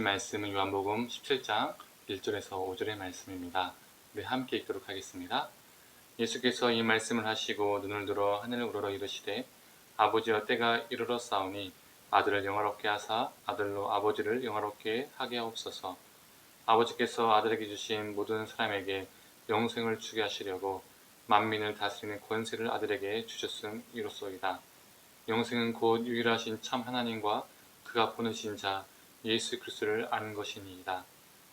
주신 말씀은 요한복음 17장 1절에서 5절의 말씀입니다. 우리 함께 읽도록 하겠습니다. 예수께서 이 말씀을 하시고 눈을 들어 하늘을 우러러 이르시되 아버지여 때가 이르렀사오니 아들을 영화롭게 하사 아들로 아버지를 영화롭게 하게 하옵소서. 아버지께서 아들에게 주신 모든 사람에게 영생을 주게 하시려고 만민을 다스리는 권세를 아들에게 주셨음이로소이다. 영생은 곧 유일하신 참 하나님과 그가 보내신 자 예수 그리스도를 아는 것이니이다.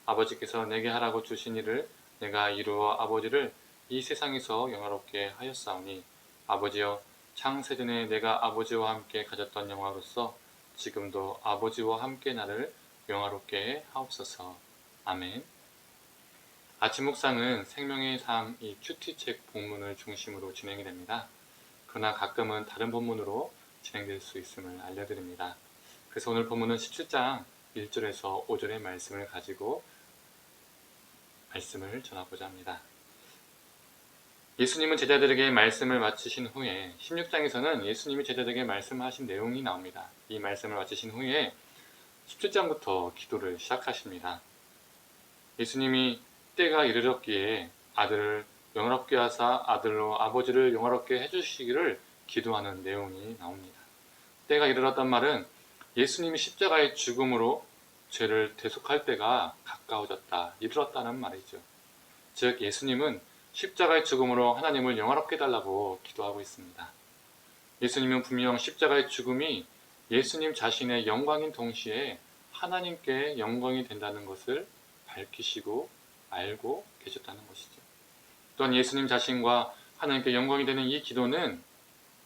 아버지께서 내게 하라고 주신 일을 내가 이루어 아버지를 이 세상에서 영화롭게 하였사오니 아버지여 창세전에 내가 아버지와 함께 가졌던 영화로서 지금도 아버지와 함께 나를 영화롭게 하옵소서. 아멘. 아침 묵상은 생명의 삶 이 큐티책 본문을 중심으로 진행이 됩니다. 그러나 가끔은 다른 본문으로 진행될 수 있음을 알려드립니다. 그래서 오늘 본문은 17장 1절에서 5절의 말씀을 가지고 말씀을 전하고자 합니다. 예수님은 제자들에게 말씀을 마치신 후에 16장에서는 예수님이 제자들에게 말씀하신 내용이 나옵니다. 이 말씀을 마치신 후에 17장부터 기도를 시작하십니다. 예수님이 때가 이르렀기에 아들을 영화롭게 하사 아들로 아버지를 영화롭게 해주시기를 기도하는 내용이 나옵니다. 때가 이르렀단 말은 예수님이 십자가의 죽음으로 죄를 대속할 때가 가까워졌다, 이르렀다는 말이죠. 즉 예수님은 십자가의 죽음으로 하나님을 영화롭게 해달라고 기도하고 있습니다. 예수님은 분명 십자가의 죽음이 예수님 자신의 영광인 동시에 하나님께 영광이 된다는 것을 밝히시고 알고 계셨다는 것이죠. 또한 예수님 자신과 하나님께 영광이 되는 이 기도는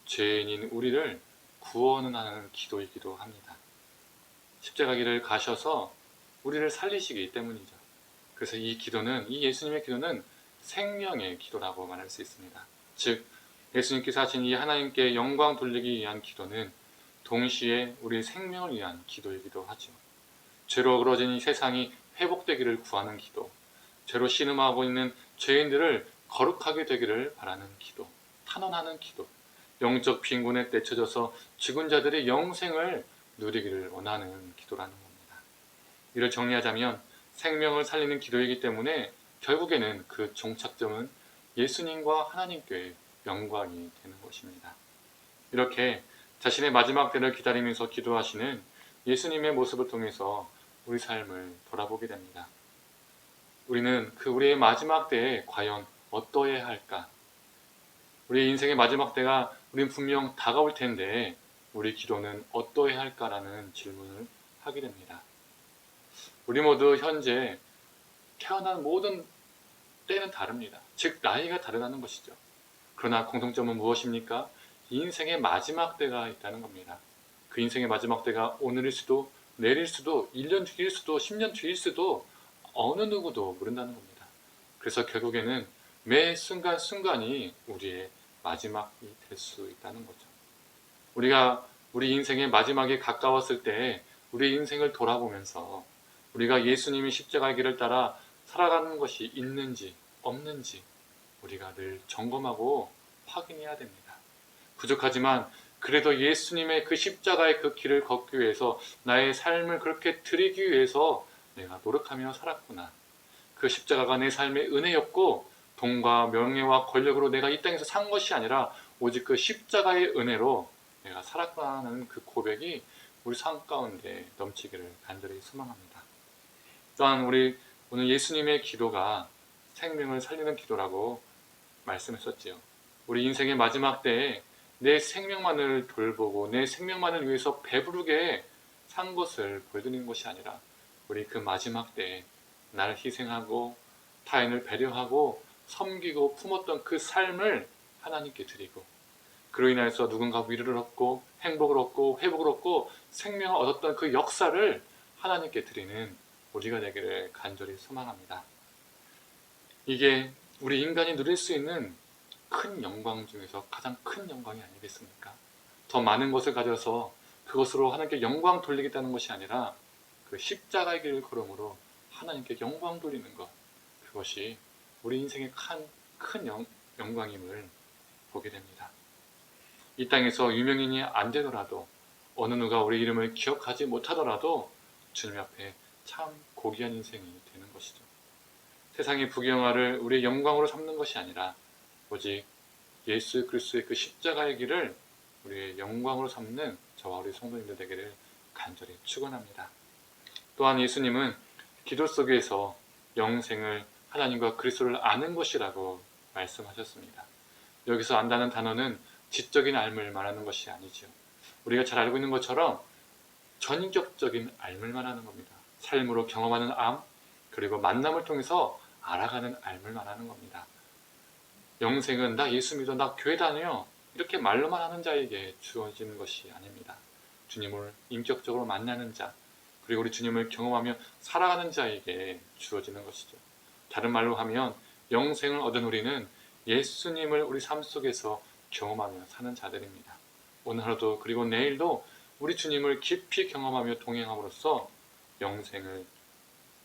죄인인 우리를 구원하는 기도이기도 합니다. 십자가 길을 가셔서 우리를 살리시기 때문이죠. 그래서 이 예수님의 기도는 생명의 기도라고 말할 수 있습니다. 즉 예수님께서 하신 이 하나님께 영광 돌리기 위한 기도는 동시에 우리의 생명을 위한 기도이기도 하죠. 죄로 어그러진 이 세상이 회복되기를 구하는 기도, 죄로 신음하고 있는 죄인들을 거룩하게 되기를 바라는 기도, 탄원하는 기도, 영적 빈곤에 내쳐져서 죽은 자들의 영생을 누리기를 원하는 기도라는 겁니다. 이를 정리하자면 생명을 살리는 기도이기 때문에 결국에는 그 종착점은 예수님과 하나님께 영광이 되는 것입니다. 이렇게 자신의 마지막 때를 기다리면서 기도하시는 예수님의 모습을 통해서 우리 삶을 돌아보게 됩니다. 우리는 우리의 마지막 때에 과연 어떠해야 할까? 우리 인생의 마지막 때가 우린 분명 다가올 텐데 우리 기도는 어떠해야 할까라는 질문을 하게 됩니다. 우리 모두 현재 태어난 모든 때는 다릅니다. 즉 나이가 다르다는 것이죠. 그러나 공통점은 무엇입니까? 인생의 마지막 때가 있다는 겁니다. 그 인생의 마지막 때가 오늘일 수도 내일일 수도 1년 뒤일 수도 10년 뒤일 수도 어느 누구도 모른다는 겁니다. 그래서 결국에는 매 순간순간이 우리의 마지막이 될 수 있다는 거죠. 우리가 우리 인생의 마지막에 가까웠을 때 우리 인생을 돌아보면서 우리가 예수님의 십자가의 길을 따라 살아가는 것이 있는지 없는지 우리가 늘 점검하고 확인해야 됩니다. 부족하지만 그래도 예수님의 그 십자가의 그 길을 걷기 위해서 나의 삶을 그렇게 드리기 위해서 내가 노력하며 살았구나. 그 십자가가 내 삶의 은혜였고 돈과 명예와 권력으로 내가 이 땅에서 산 것이 아니라 오직 그 십자가의 은혜로 내가 살았구나는 그 고백이 우리 삶 가운데 넘치기를 간절히 소망합니다. 또한 우리 오늘 예수님의 기도가 생명을 살리는 기도라고 말씀했었지요. 우리 인생의 마지막 때에 내 생명만을 돌보고 내 생명만을 위해서 배부르게 산 것을 보여드리는 것이 아니라 우리 그 마지막 때에 나를 희생하고 타인을 배려하고 섬기고 품었던 그 삶을 하나님께 드리고 그로 인해서 누군가 위로를 얻고 행복을 얻고 회복을 얻고 생명을 얻었던 그 역사를 하나님께 드리는 우리가 되기를 간절히 소망합니다. 이게 우리 인간이 누릴 수 있는 큰 영광 중에서 가장 큰 영광이 아니겠습니까? 더 많은 것을 가져서 그것으로 하나님께 영광 돌리겠다는 것이 아니라 그 십자가의 길을 걸음으로 하나님께 영광 돌리는 것, 그것이 우리 인생의 큰 영광임을 보게 됩니다. 이 땅에서 유명인이 안 되더라도 어느 누가 우리 이름을 기억하지 못하더라도 주님 앞에 참 고귀한 인생이 되는 것이죠. 세상의 부귀영화를 우리의 영광으로 삼는 것이 아니라 오직 예수 그리스도의 그 십자가의 길을 우리의 영광으로 삼는 저와 우리 성도님들 되기를 간절히 축원합니다. 또한 예수님은 기도 속에서 영생을 하나님과 그리스도를 아는 것이라고 말씀하셨습니다. 여기서 안다는 단어는 지적인 알을 말하는 것이 아니죠. 우리가 잘 알고 있는 것처럼 전격적인 알을 말하는 겁니다. 삶으로 경험하는 암, 그리고 만남을 통해서 알아가는 알을 말하는 겁니다. 영생은 나 예수 믿어, 나 교회 다녀 이렇게 말로만 하는 자에게 주어지는 것이 아닙니다. 주님을 인격적으로 만나는 자, 그리고 우리 주님을 경험하며 살아가는 자에게 주어지는 것이죠. 다른 말로 하면 영생을 얻은 우리는 예수님을 우리 삶 속에서 경험하며 사는 자들입니다. 오늘 하루도 그리고 내일도 우리 주님을 깊이 경험하며 동행함으로써 영생을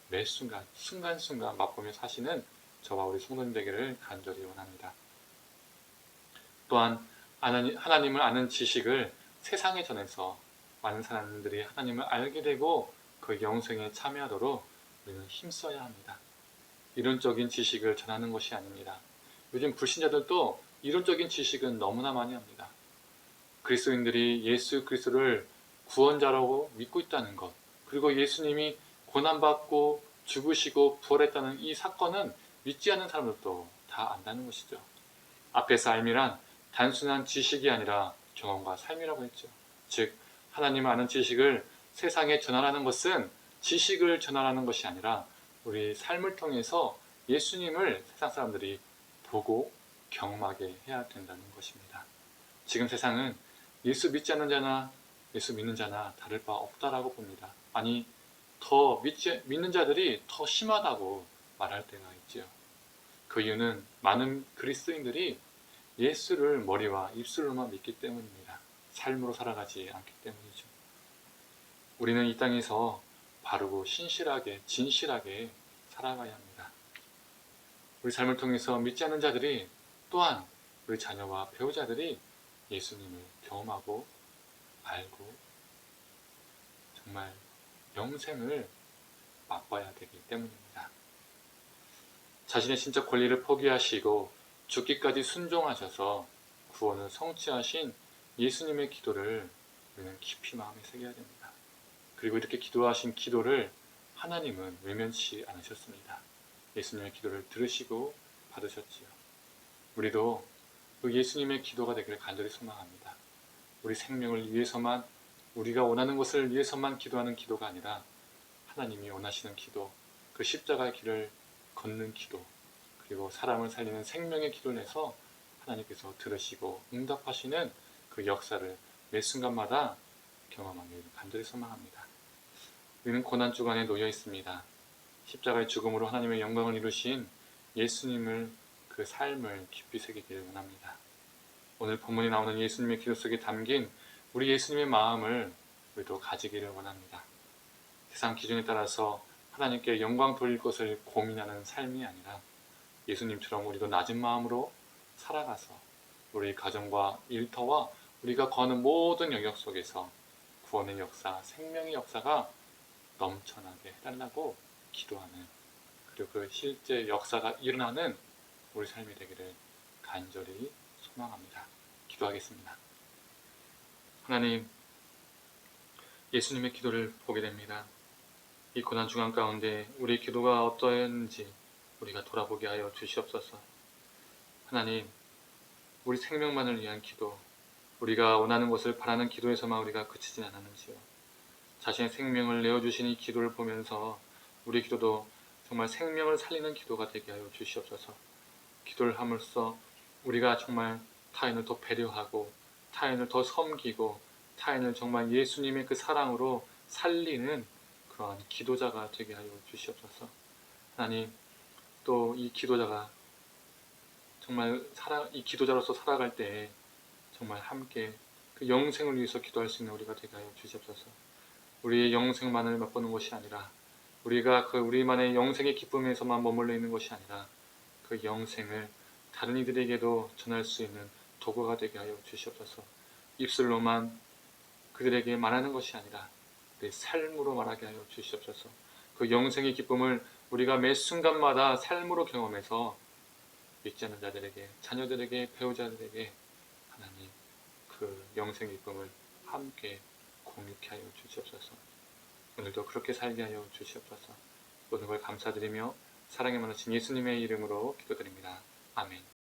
매 순간, 순간순간 맛보며 사시는 저와 우리 성도님 되기를 간절히 원합니다. 또한 하나님을 아는 지식을 세상에 전해서 많은 사람들이 하나님을 알게 되고 그 영생에 참여하도록 우리는 힘써야 합니다. 이론적인 지식을 전하는 것이 아닙니다. 요즘 불신자들도 이론적인 지식은 너무나 많이 합니다. 그리스도인들이 예수 그리스도를 구원자라고 믿고 있다는 것, 그리고 예수님이 고난받고 죽으시고 부활했다는 이 사건은 믿지 않는 사람들도 다 안다는 것이죠. 앞에서 알미란 단순한 지식이 아니라 경험과 삶이라고 했죠. 즉 하나님을 아는 지식을 세상에 전하라는 것은 지식을 전하라는 것이 아니라 우리 삶을 통해서 예수님을 세상 사람들이 보고 경험하게 해야 된다는 것입니다. 지금 세상은 예수 믿지 않는 자나 예수 믿는 자나 다를 바 없다라고 봅니다. 아니 더 믿는 자들이 더 심하다고 말할 때가 있지요. 그 이유는 많은 그리스도인들이 예수를 머리와 입술로만 믿기 때문입니다. 삶으로 살아가지 않기 때문이죠. 우리는 이 땅에서 바르고 신실하게 진실하게 살아가야 합니다. 우리 삶을 통해서 믿지 않는 자들이 또한 우리 자녀와 배우자들이 예수님을 경험하고 알고 정말 영생을 맛봐야 되기 때문입니다. 자신의 신적 권리를 포기하시고 죽기까지 순종하셔서 구원을 성취하신 예수님의 기도를 우리는 깊이 마음에 새겨야 됩니다. 그리고 이렇게 기도하신 기도를 하나님은 외면치 않으셨습니다. 예수님의 기도를 들으시고 받으셨지요. 우리도 그 예수님의 기도가 되기를 간절히 소망합니다. 우리 생명을 위해서만, 우리가 원하는 것을 위해서만 기도하는 기도가 아니라 하나님이 원하시는 기도, 그 십자가의 길을 걷는 기도, 그리고 사람을 살리는 생명의 기도를 내서 하나님께서 들으시고 응답하시는 그 역사를 매 순간마다 경험하기를 간절히 소망합니다. 우리는 고난 주간에 놓여 있습니다. 십자가의 죽음으로 하나님의 영광을 이루신 예수님을 그 삶을 깊이 새기기를 원합니다. 오늘 본문에 나오는 예수님의 기도 속에 담긴 우리 예수님의 마음을 우리도 가지기를 원합니다. 세상 기준에 따라서 하나님께 영광 돌릴 것을 고민하는 삶이 아니라 예수님처럼 우리도 낮은 마음으로 살아가서 우리 가정과 일터와 우리가 거하는 모든 영역 속에서 구원의 역사, 생명의 역사가 넘쳐나게 해달라고 기도하는, 그리고 그 실제 역사가 일어나는 우리 삶이 되기를 간절히 소망합니다. 기도하겠습니다. 하나님, 예수님의 기도를 보게 됩니다. 이 고난 중간 가운데 우리 기도가 어떠했는지 우리가 돌아보게 하여 주시옵소서. 하나님, 우리 생명만을 위한 기도, 우리가 원하는 것을 바라는 기도에서만 우리가 그치진 않았는지요. 자신의 생명을 내어주신 이 기도를 보면서 우리 기도도 정말 생명을 살리는 기도가 되게 하여 주시옵소서. 기도를 함으로써 우리가 정말 타인을 더 배려하고 타인을 더 섬기고 타인을 정말 예수님의 그 사랑으로 살리는 그러한 기도자가 되게 하여 주시옵소서. 하나님, 또 이 기도자가 정말 이 기도자로서 살아갈 때 정말 함께 그 영생을 위해서 기도할 수 있는 우리가 되게 하여 주시옵소서. 우리의 영생만을 맛보는 것이 아니라 우리가 그 우리만의 영생의 기쁨에서만 머물러 있는 것이 아니라 그 영생을 다른 이들에게도 전할 수 있는 도구가 되게 하여 주시옵소서. 입술로만 그들에게 말하는 것이 아니라 내 삶으로 말하게 하여 주시옵소서. 그 영생의 기쁨을 우리가 매 순간마다 삶으로 경험해서 믿지 않는 자들에게, 자녀들에게, 배우자들에게 하나님 그 영생의 기쁨을 함께 공유케 하여 주시옵소서. 오늘도 그렇게 살게 하여 주시옵소서. 모든 걸 감사드리며 사랑이 많으신 예수님의 이름으로 기도드립니다. 아멘.